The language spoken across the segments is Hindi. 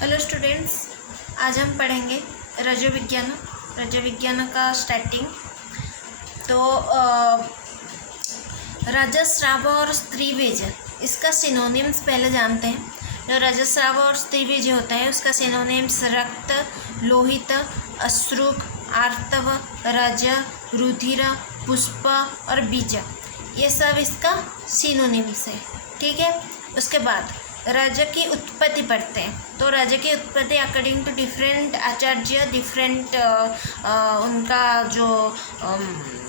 हेलो स्टूडेंट्स, आज हम पढ़ेंगे रज विज्ञान का स्टार्टिंग। तो रजस्राव और स्त्रीबीज, इसका सिनोनिम्स पहले जानते हैं। जो रजस्राव और स्त्रीबीज होता है उसका सिनोनिम्स रक्त, लोहित, अश्रुक, आर्तव, रज, रुधिर, पुष्प और बीज, ये सब इसका सिनोनिम्स है। ठीक है। उसके बाद रज की उत्पत्ति पढ़ते हैं। तो रज की उत्पत्ति अकॉर्डिंग टू डिफरेंट आचार्य डिफरेंट उनका जो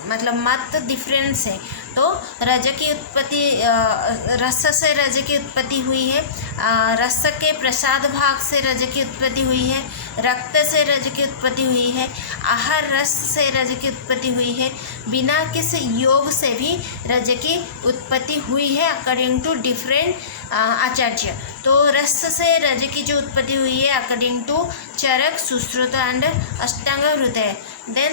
मतलब मत डिफरेंस है। तो रज की उत्पत्ति रस से रज की उत्पत्ति हुई है, रस के प्रसाद भाग से रज की उत्पत्ति हुई है, रक्त से रज की उत्पत्ति हुई है, आहार रस से रज की उत्पत्ति हुई है, बिना किसी योग से भी रज की उत्पत्ति हुई है अकॉर्डिंग टू डिफरेंट आचार्य। तो रस से रज की जो उत्पत्ति हुई है according to Charak, Sushruta and Ashtanga Hridaya. Then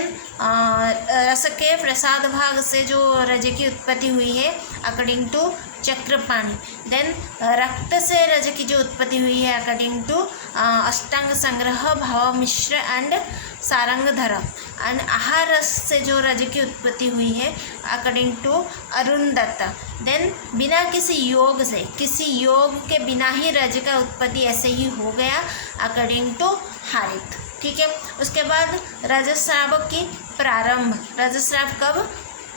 रस के प्रसाद भाग से जो रज की उत्पत्ति हुई है अकॉर्डिंग टू चक्रपाणि। देन रक्त से रज की जो उत्पत्ति हुई है अकॉर्डिंग टू अष्टांग संग्रह, भाव मिश्र एंड सारंगधर। एंड आहार रस से जो रज की उत्पत्ति हुई है अकॉर्डिंग टू अरुंधत। देन बिना किसी योग से, किसी योग के बिना ही रज का उत्पत्ति ऐसे ही हो गया अकॉर्डिंग टू हारित। ठीक है। उसके बाद रजस्राव की प्रारंभ, रजस्राव कब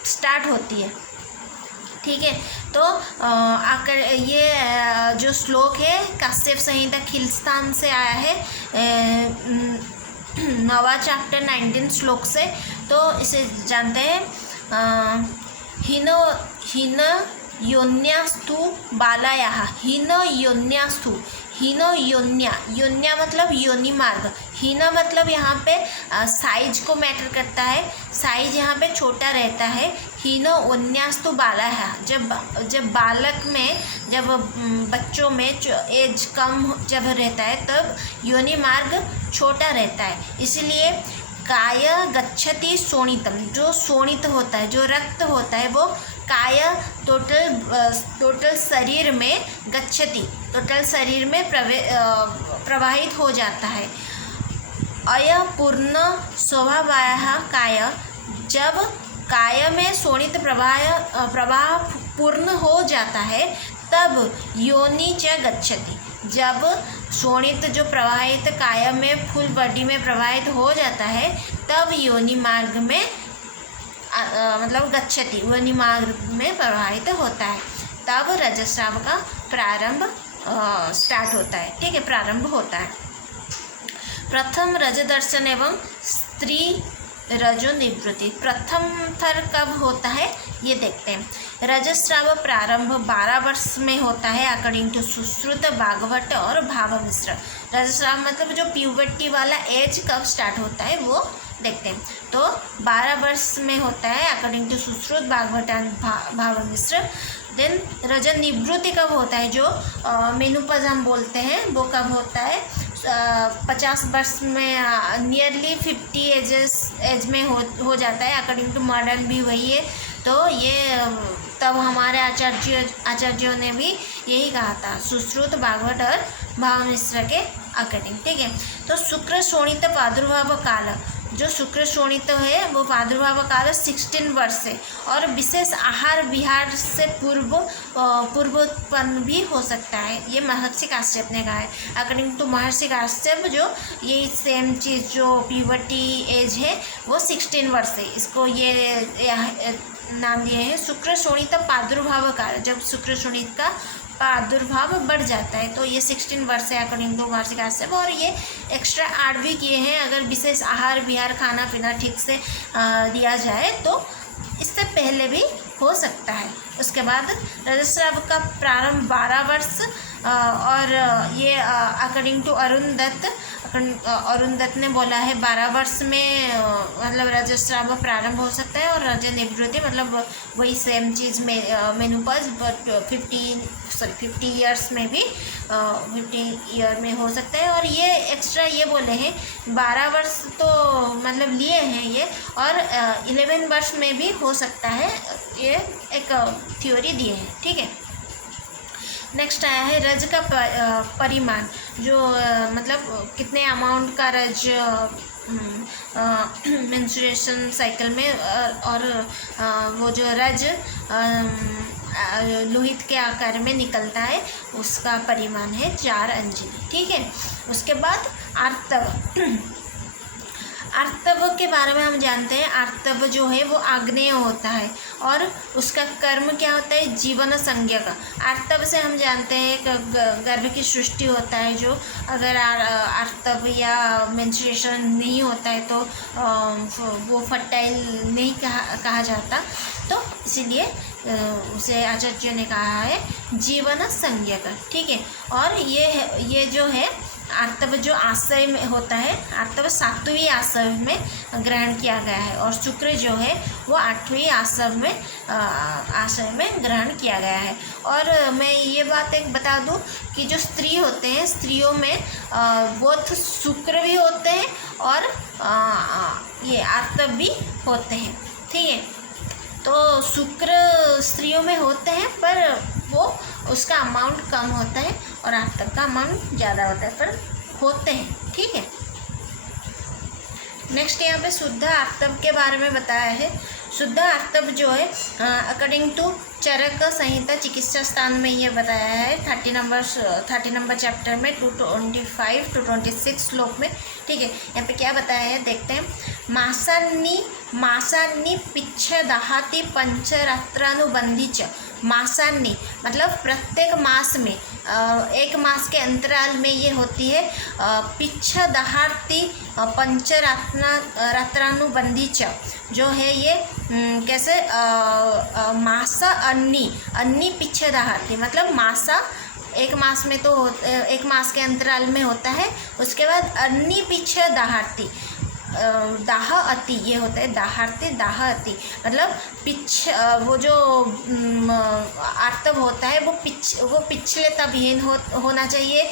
स्टार्ट होती है। ठीक है। तो आकर ये जो श्लोक है काश्यप संहिता खिलस्थान से आया है, 9वां चैप्टर 19 श्लोक से। तो इसे जानते हैं। हिन योन्यास्तु बालायाः, हिन योन्यास्तु, हिनो योन्या मतलब योनि मार्ग। हिन मतलब यहाँ पे साइज को मैटर करता है, साइज यहाँ पे छोटा रहता है। हिनो ओन्यास्तु बाला है, जब बालक में, जब बच्चों में एज कम जब रहता है तब योनि मार्ग छोटा रहता है। इसलिए काय गच्छति शोणितम, जो शोणित होता है, जो रक्त होता है वो काय टोटल शरीर में गच्छति, टोटल शरीर में प्रवाहित हो जाता है। अय पूर्ण स्वभावाया काय, जब काय में शोणित प्रवाह पूर्ण हो जाता है तब योनि च गच्छति। जब शोणित जो प्रवाहित काय में फुल बॉडी में प्रवाहित हो जाता है तब योनि मार्ग में मतलब गच्छति, योनि मार्ग में प्रवाहित होता है। तब रजस्राव का प्रारंभ स्टार्ट होता है। ठीक है, प्रारंभ होता है। प्रथम रज दर्शन एवं स्त्री रजो निवृत्ति, प्रथम थर कब होता है ये देखते हैं। रजस्राव प्रारंभ 12 वर्ष में होता है अकॉर्डिंग टू सुश्रुत, भागवत और भाव मिश्र। रजस्राव मतलब जो प्यूबर्टी वाला एज कब स्टार्ट होता है वो देखते हैं। तो 12 वर्ष में होता है according to Sushruta, Bhagavat and Bhava Mishra. Then रज निवृत्ति कब होता है, जो मेनोपॉज हम बोलते हैं, वो कब होता है 50 वर्ष में, नियरली 50 एज में हो जाता है अकॉर्डिंग टू मॉडर्न भी वही है। तो ये तब हमारे आचार्यों ने भी यही कहा था, सुश्रुत, भागवत और भाव मिश्र के अकॉर्डिंग। ठीक है। तो शुक्र शोणित प्रादुर्भाव काल, जो शुक्र शोणित है वो प्रादुर्भाव काल 16 वर्ष से, और विशेष आहार विहार से पूर्वोत्पन्न भी हो सकता है। ये महर्षि काश्यप ने कहा है। अकॉर्डिंग टू महर्षि काश्यप जो यही सेम चीज़ जो प्यूबर्टी एज है वो 16 वर्ष है, इसको ये नाम दिए हैं शुक्र शोणित प्रादुर्भाव काल। जब शुक्र शोणित का प्रादुर्भाव बढ़ जाता है तो ये 16 वर्ष है अकॉर्डिंग टू महर्षि काश्यप। और ये एक्स्ट्रा ऐड भी किए हैं, अगर विशेष आहार विहार खाना पीना ठीक से दिया जाए तो इससे पहले भी हो सकता है। उसके बाद रजस्राव का प्रारंभ 12 वर्ष, और ये अकॉर्डिंग टू अरुंधत ने बोला है 12 वर्ष में मतलब रजस्राव प्रारंभ हो सकता है। और रज निवृत्ति मतलब वही सेम चीज़ में मेनोपॉज, बट 50 ईयर्स में भी 50 ईयर में हो सकता है। और ये एक्स्ट्रा ये बोले हैं 12 वर्ष तो मतलब लिए हैं ये, और 11 वर्ष में भी हो सकता है, ये एक थ्योरी दिए हैं। ठीक है। नेक्स्ट आया है रज का परिमाण, जो मतलब कितने अमाउंट का रज मेंस्ट्रुएशन साइकिल में और वो जो रज लोहित के आकार में निकलता है उसका परिमाण है 4 अंजलि। ठीक है। उसके बाद आर्तव, आर्तव के बारे में हम जानते हैं। आर्तव जो है वो आग्नेय होता है और उसका कर्म क्या होता है, जीवन संज्ञक। आर्तव से हम जानते हैं एक गर्भ की सृष्टि होता है, जो अगर आर्तव या मेंस्ट्रुएशन नहीं होता है तो वो फर्टाइल नहीं कहा जाता, तो इसीलिए उसे आचार्य ने कहा है जीवन संज्ञक। ठीक है। और ये जो है आर्तव जो आश्रय में होता है, आर्तव 7वीं आश्रय में ग्रहण किया गया है और शुक्र जो है वो 8वीं आश्रय में ग्रहण किया गया है। और मैं ये बात एक बता दूं कि जो स्त्री होते हैं, स्त्रियों में बोथ शुक्र भी होते हैं और ये आर्तव भी होते हैं। ठीक है। तो शुक्र स्त्रियों में होते हैं पर वो उसका अमाउंट कम होता है और आर्तव का अमाउंट ज़्यादा होता है, पर होते हैं। ठीक है। नेक्स्ट यहाँ पे शुद्ध आर्तव के बारे में बताया है। शुद्ध आर्तव जो है अकॉर्डिंग टू चरक संहिता चिकित्सा स्थान में ये बताया है 30 नंबर चैप्टर में 225 to 26 श्लोक में। ठीक है। यहाँ पे क्या बताया है देखते हैं। मासान्नी पिच्छ दहाति पंचरात्रानुबंधी च। मासान्नी मतलब प्रत्येक मास में एक मास के अंतराल में ये होती है पिच्छ दहाति पंचरात्रानुबंधी च, जो है ये कैसे मासा अन्नी पिच्छ दहाति मतलब मासा एक मास में तो एक मास के अंतराल में होता है, उसके बाद अन्नी पिच्छ दहाति दाह अति ये होता है, दाहार्ति दाह अति मतलब पिछ वो जो आर्तव होता है वो पिछले तबहीन होना चाहिए,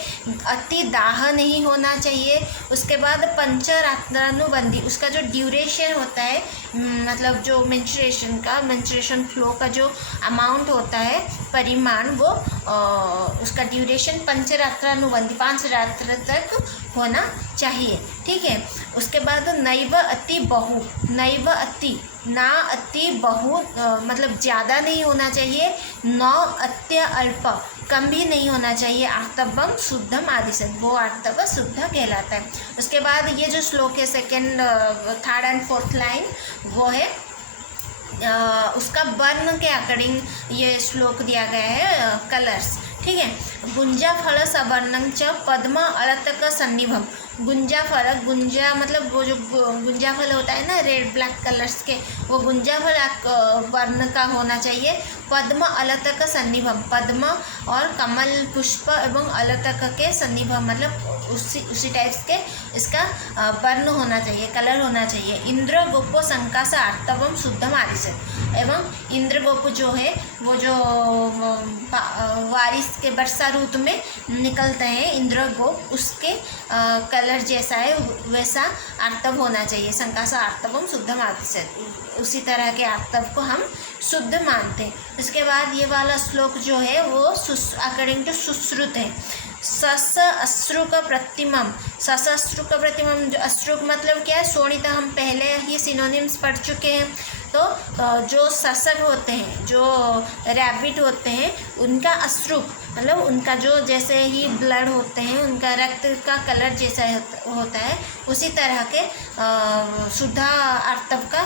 अति दाह नहीं होना चाहिए। उसके बाद पंचरात्रानुबंधी उसका जो ड्यूरेशन होता है, मतलब जो मेंस्ट्रुएशन फ्लो का जो अमाउंट होता है परिमाण, वो उसका ड्यूरेशन पंचरात्रानुबंधी 5 रात्र तक होना चाहिए। ठीक है। उसके बाद नैव अति बहु, नैव अति ना अति बहु मतलब ज़्यादा नहीं होना चाहिए, न अत्य अल्प कम भी नहीं होना चाहिए। आर्तवम शुद्धम आदि से वो आर्तव शुद्ध कहलाता है। उसके बाद ये जो श्लोक है second, third and fourth line, वो है उसका वर्ण के अकॉर्डिंग ये श्लोक दिया गया है, कलर्स। ठीक है। गुंजा फल सवर्णं च पद्म अलतक सन्निभम। गुंजा फल, गुंजा मतलब वो जो गुंजा फल होता है ना रेड ब्लैक कलर्स के, वो गुंजा फल वर्ण का होना चाहिए। पद्म अलतक सन्निभम, पद्म और कमल पुष्प एवं अलतक के सन्निभम मतलब उसी टाइप्स के इसका वर्ण होना चाहिए, कलर होना चाहिए। इंद्र गोपो संकाश आर्तवम शुद्धम आदिशत, एवं इंद्र गोप जो है वो जो बारिश के वर्षा ऋतु में निकलते हैं इंद्र गोप, उसके कलर जैसा है वैसा आर्तव होना चाहिए। संकाश आर्तवम शुद्धम आदिशत, उसी तरह के आर्तव को हम शुद्ध मानते हैं। उसके बाद ये वाला श्लोक जो है वो अकॉर्डिंग टू सुश्रुत है। सस अश्रुक प्रतिमम, सस अश्रुक प्रतिमम, जो अश्रुक मतलब क्या है, शोणिता हम पहले ही सिनोनिम्स पढ़ चुके हैं। तो जो ससक होते हैं, जो रैबिट होते हैं, उनका अश्रुक मतलब उनका जो जैसे ही ब्लड होते हैं, उनका रक्त का कलर जैसा होता है, उसी तरह के शुद्ध आर्तव का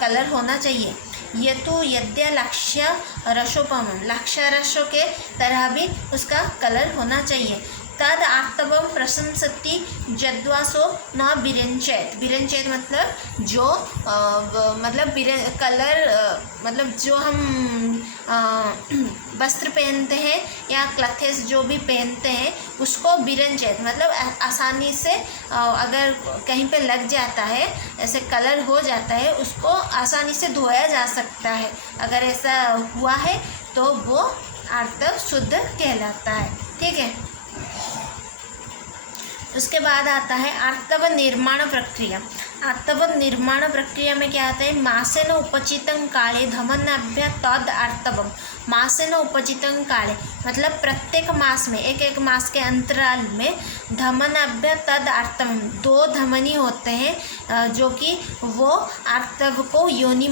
कलर होना चाहिए। ये तो यद्य लक्ष्य रसोपम, लक्ष्य रसों के तरह भी उसका कलर होना चाहिए। तद आर्तवम प्रशंसति जद्वासो न विरंचयत, विरंचयत मतलब जो मतलब कलर मतलब जो हम वस्त्र पहनते हैं या क्लथेस जो भी पहनते हैं उसको विरंचयत मतलब आसानी से अगर कहीं पे लग जाता है, ऐसे कलर हो जाता है, उसको आसानी से धोया जा सकता है। अगर ऐसा हुआ है तो वो आर्तव शुद्ध कहलाता है। ठीक है। उसके बाद आता है आर्तव निर्माण प्रक्रिया। आर्तव निर्माण प्रक्रिया में क्या आता है, मासेन उपचितं काले धमनाभ्य तद आर्तवम। मासेन उपचितं काले मतलब प्रत्येक मास में, एक एक मास के अंतराल में धमनाभ्य तद आर्तवम, 2 धमनी होते हैं जो कि वो आर्तव को योनि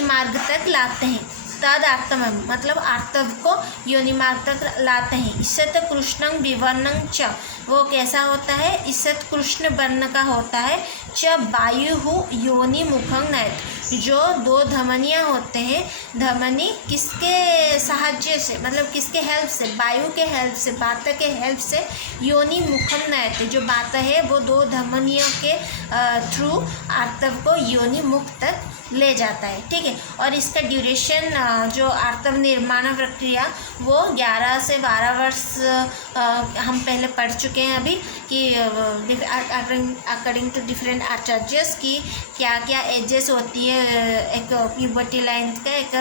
मार्ग तक लाते हैं। तद आर्तवम मतलब आर्तव को योनि मार्ग तक लाते हैं। ईषत कृष्णं विवर्णं च, वो कैसा होता है, ईषत कृष्ण वर्ण का होता है। च वायु योनि मुखं नयत, जो 2 धमनियाँ होते हैं, धमनी किसके साहाय्य से मतलब किसके हेल्प से, वायु के हेल्प से, बात के हेल्प से योनि मुखम नयत, जो बात है वो 2 धमनियों के थ्रू आर्तव को योनि मुख तक ले जाता है। ठीक है, और इसका ड्यूरेशन जो आर्तव निर्माण प्रक्रिया वो 11 से 12 वर्ष हम पहले पढ़ चुके हैं अभी कि अकॉर्डिंग टू डिफरेंट आचार्यस की क्या क्या एजेस होती है। एक प्यूबर्टी लाइन का, एक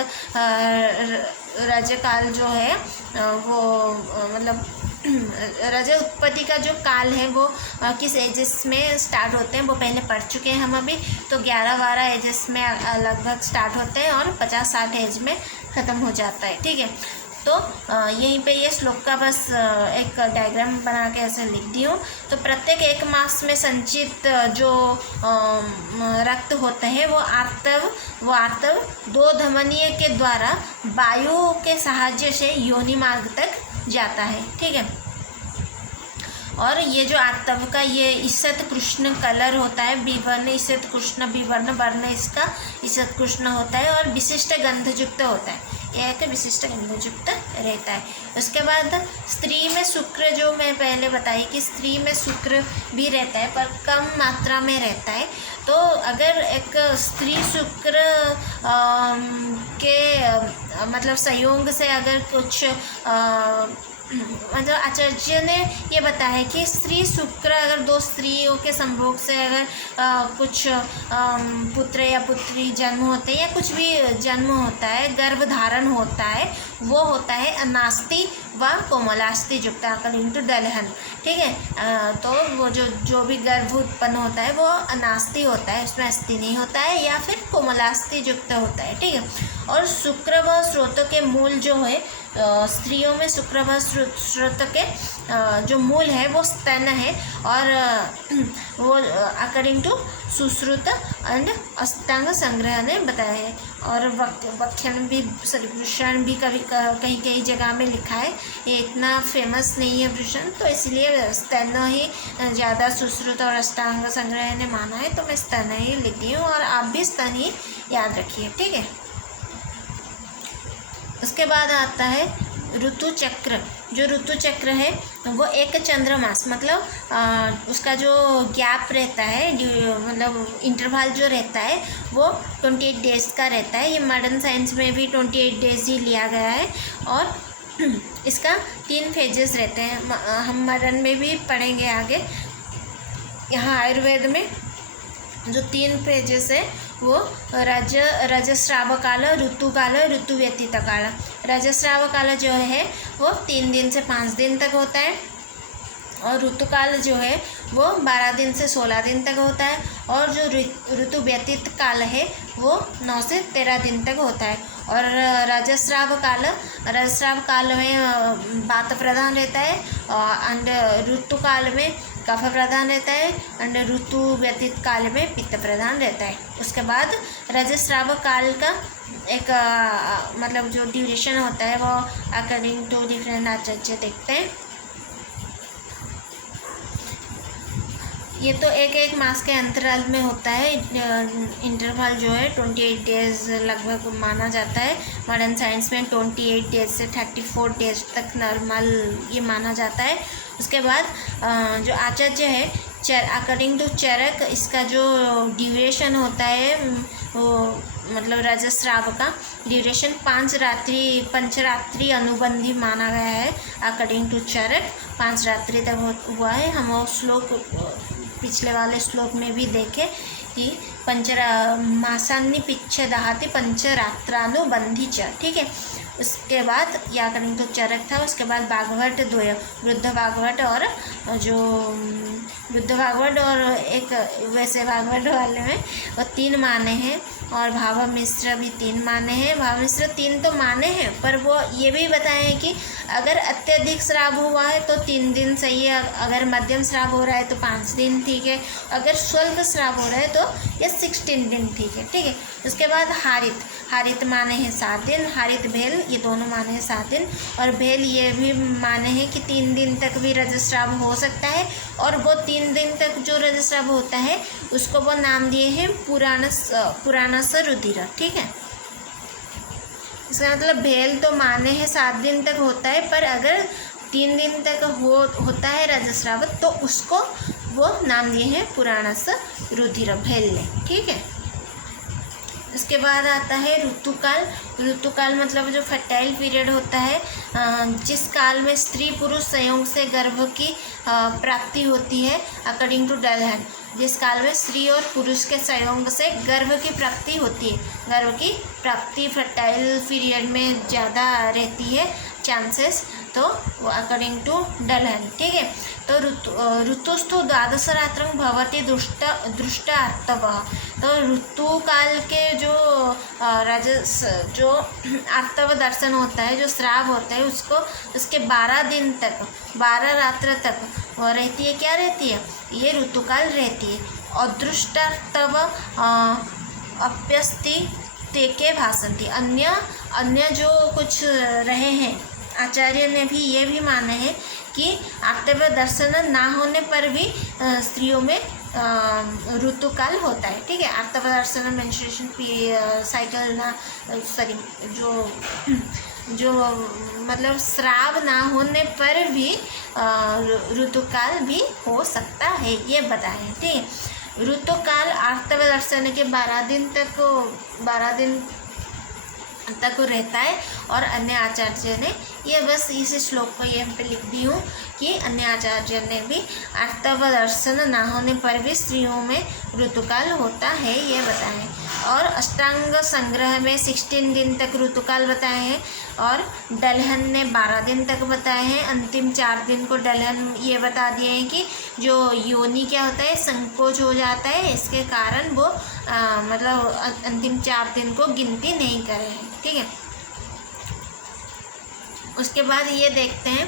रजकाल जो है वो मतलब रज उत्पत्ति का जो काल है वो किस एजेस में स्टार्ट होते हैं वो पहले पढ़ चुके हैं हम अभी। तो 11-12 एजेस में लगभग स्टार्ट होते हैं और 50-60 एज में ख़त्म हो जाता है। ठीक है, तो यहीं पे ये श्लोक का बस एक डायग्राम बना के ऐसे लिख दी हूँ। तो प्रत्येक 1 मास में संचित जो रक्त होते हैं वो आर्तव 2 धमनियों के द्वारा वायु के सहायता से योनि मार्ग तक जाता है। ठीक है, और ये जो आर्तव का ये ईषत कृष्ण कलर होता है, विवर्ण ईषत कृष्ण, विवर्ण वर्ण इसका ईषत कृष्ण होता है और विशिष्ट गंधयुक्त होता है, यह एक विशिष्ट गंधयुक्त रहता है। उसके बाद स्त्री में शुक्र, जो मैं पहले बताई कि स्त्री में शुक्र भी रहता है पर कम मात्रा में रहता है। तो अगर एक स्त्री शुक्र के मतलब संयोग से अगर कुछ मतलब आचार्य ने ये बताया है कि स्त्री शुक्र अगर 2 स्त्रियों के संभोग से अगर कुछ पुत्र या पुत्री जन्म होते हैं या कुछ भी जन्म होता है, गर्भ धारण होता है, वो होता है अनास्ति व कोमलास्ति युक्त अकॉर्डिंग टू दलहन। ठीक है, तो वो जो भी गर्भ उत्पन्न होता है वो अनास्ति होता है, उसमें अस्थि नहीं होता है, या फिर कोमलास्ति युक्त होता है। ठीक है, और शुक्र व स्रोत के मूल जो है स्त्रियों में शुक्र व स्रोत के जो मूल है वो स्तन है, और वो अकॉर्डिंग टू सुश्रुत एंड अष्टांग संग्रह ने बताया है। और व्याख्यान भी भूषण भी कहीं जगह में लिखा है, ये इतना फेमस नहीं है भूषण, तो इसलिए स्तन ही ज़्यादा सुश्रुत और अष्टांग संग्रह ने माना है, तो मैं स्तन ही लिख दी हूँ और आप भी स्तन ही याद रखिए। ठीक है, उसके बाद आता है ऋतु चक्र। जो ऋतु चक्र है वो एक चंद्रमास मतलब उसका जो गैप रहता है, मतलब इंटरवल जो रहता है वो 28 डेज का रहता है। ये मॉडर्न साइंस में भी 28 डेज ही लिया गया है, और इसका 3 फेजेस रहते हैं। हम मॉडर्न में भी पढ़ेंगे आगे। यहाँ आयुर्वेद में जो 3 फेजेस है वो रजस्राव काल, ऋतु काल, ऋतु व्यतीत काल। रजस्राव काल जो है वो 3 दिन से 5 दिन तक होता है, और ऋतुकाल जो है वो 12 दिन से 16 दिन तक होता है, और जो ऋतु व्यतीत काल है वो 9 से 13 दिन तक होता है। और रजस्राव काल में वात प्रधान रहता है, और ऋतु काल में कफ प्रधान रहता है, एंड ऋतु व्यतीत काल में पित्त प्रधान रहता है। उसके बाद रजस्राव काल का एक मतलब जो ड्यूरेशन होता है वो अकॉर्डिंग टू डिफरेंट आचार्य देखते हैं। ये तो एक मास के अंतराल में होता है। इंटरवल जो है 28 डेज लगभग माना जाता है। मॉडर्न साइंस में 28 डेज से 34 डेज तक नॉर्मल ये माना जाता है। उसके बाद जो आचार्य है अकॉर्डिंग टू चरक, इसका जो ड्यूरेशन होता है वो मतलब रजस्राव का ड्यूरेशन 5 रात्रि पंचरात्रि अनुबंधी माना गया है। अकॉर्डिंग टू चरक 5 रात्रि तक हुआ है। हम वो श्लोक पिछले वाले श्लोक में भी देखे कि मासान्नि पिच्छेदाति पंचरात्रानुबंधी च। ठीक है, उसके बाद या अकॉर्डिंग टू चरक था। उसके बाद भागवत द्वय, वृद्ध भागवत और जो वृद्ध भागवत और एक वैसे भागवत वाले में वो 3 माने हैं, और भाव मिश्र भी 3 माने हैं। भाव मिश्र 3 तो माने हैं, पर वो ये भी बताए हैं कि अगर अत्यधिक श्राप हुआ है तो 3 दिन सही है, अगर मध्यम श्राप हो रहा है तो 5 दिन ठीक है, अगर स्वल्प श्राप हो रहा है तो ये 16 दिन ठीक है। ठीक है, उसके बाद हारित, हारित माने हैं 7 दिन, हारित भेल ये दोनों माने हैं 7 दिन, और भेल ये भी माने हैं कि 3 दिन तक भी रजस्राव हो सकता है, और वो 3 दिन तक जो रजस्राव होता है उसको वो नाम दिए हैं पुराणस रुधिर। ठीक है, इसका मतलब भेल तो माने हैं 7 दिन तक होता है, पर अगर 3 दिन तक होता है रजस्राव तो उसको वो नाम दिए हैं पुराणस रुधिर, भेल ने। ठीक है, इसके बाद आता है ऋतुकाल। ऋतुकाल मतलब जो फर्टाइल पीरियड होता है, जिस काल में स्त्री पुरुष संयोग से गर्भ की प्राप्ति होती है अकॉर्डिंग टू डलहन। जिस काल में स्त्री और पुरुष के संयोग से गर्भ की प्राप्ति होती है, गर्भ की प्राप्ति फर्टाइल पीरियड में ज़्यादा रहती है चांसेस, तो वो अकॉर्डिंग टू डलहन। ठीक है, तो ऋतुस्थु द्वादशरात्रं भवति दृष्ट आर्तवः। तो ऋतुकाल के जो जो आर्तव दर्शन होता है, जो श्राव होता है, उसको उसके 12 दिन तक 12 रात्र तक वो रहती है। क्या रहती है? ये ऋतुकाल रहती है। अदृष्टार्तव अप्यस्ति तेके भासन्ति। अन्य जो कुछ रहे हैं आचार्य ने भी ये भी माने हैं कि आर्तव दर्शन ना होने पर भी स्त्रियों में ऋतुकाल होता है। ठीक है, आर्तव दर्शन मेंस्ट्रुएशन साइकिल ना सॉरी जो मतलब श्राव ना होने पर भी ऋतुकाल भी हो सकता है, ये बताएं। ठीक है, ऋतुकाल आर्तव दर्शन के 12 दिन तक रहता है। और अन्य आचार्य ने ये बस इस श्लोक को ये हम पे लिख दी हूँ कि अन्य आचार्य ने भी आर्तव दर्शन ना होने पर भी स्त्रियों में ऋतुकाल होता है, ये बताएं। और अष्टांग संग्रह में 16 दिन तक ऋतुकाल बताए हैं, और डलहन ने 12 दिन तक बताए हैं। अंतिम 4 दिन को डलहन ये बता दिए हैं कि जो योनि क्या होता है, संकोच हो जाता है, इसके कारण वो मतलब अंतिम 4 दिन को गिनती नहीं करे हैं। ठीक है, उसके बाद ये देखते हैं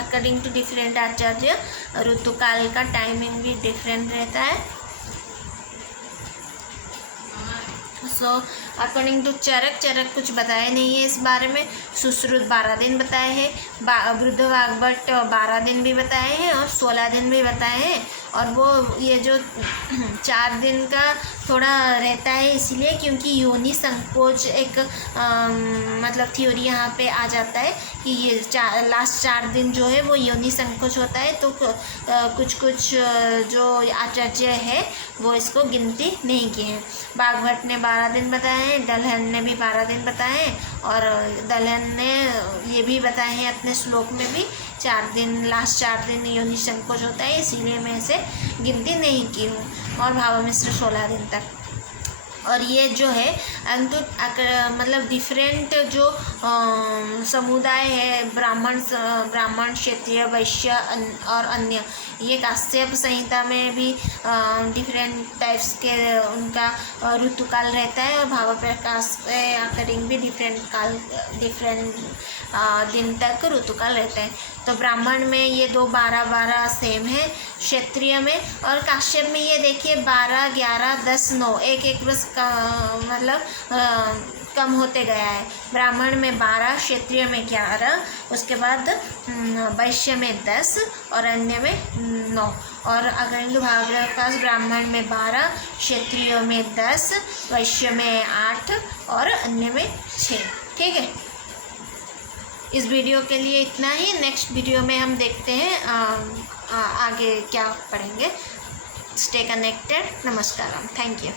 अकॉर्डिंग टू डिफरेंट आचार्य ऋतुकाल का टाइमिंग भी डिफरेंट रहता है। सो अकॉर्डिंग टू चरक कुछ बताया नहीं है इस बारे में। सुश्रुत 12 दिन बताए हैं, वृद्ध भागवत 12 दिन भी बताए हैं और 16 दिन भी बताए हैं। और वो ये जो 4 दिन का थोड़ा रहता है इसलिए क्योंकि योनि संकोच एक मतलब थ्योरी यहाँ पे आ जाता है कि ये लास्ट 4 दिन जो है वो योनि संकोच होता है। तो कुछ जो आचार्य है वो इसको गिनती नहीं किए हैं। भागवत ने 12 दिन बताए हैं, डलहन ने भी 12 दिन बताए हैं, और डलहन ने ये भी बताए हैं अपने श्लोक में भी 4 दिन, लास्ट 4 दिन योनि संकोच होता है, इसीलिए मैं इसे गिनती नहीं की हूँ। और भाव मिश्र 16 दिन तक। और ये जो है मतलब डिफरेंट जो समुदाय है, ब्राह्मण क्षेत्रीय वैश्य और अन्य, ये काश्यप संहिता में भी डिफरेंट टाइप्स के उनका ऋतुकाल रहता है। और भाव प्रकाश के अकॉर्डिंग भी डिफरेंट दिन तक ऋतुकाल रहता है। तो ब्राह्मण में ये 2 12 सेम है, क्षेत्रीय में, और काश्यप में ये देखिए 12 11 10 9 एक बस मतलब कम होते गया है। ब्राह्मण में 12, क्षेत्रीय में 11, उसके बाद वैश्य में 10 और अन्य में 9। और अगर भाव प्रकाश ब्राह्मण में 12, क्षेत्रीय में 10, वैश्य में 8 और अन्य में 6। ठीक है, इस वीडियो के लिए इतना ही। नेक्स्ट वीडियो में हम देखते हैं आगे क्या पढ़ेंगे। Stay connected. नमस्कार, थैंक यू।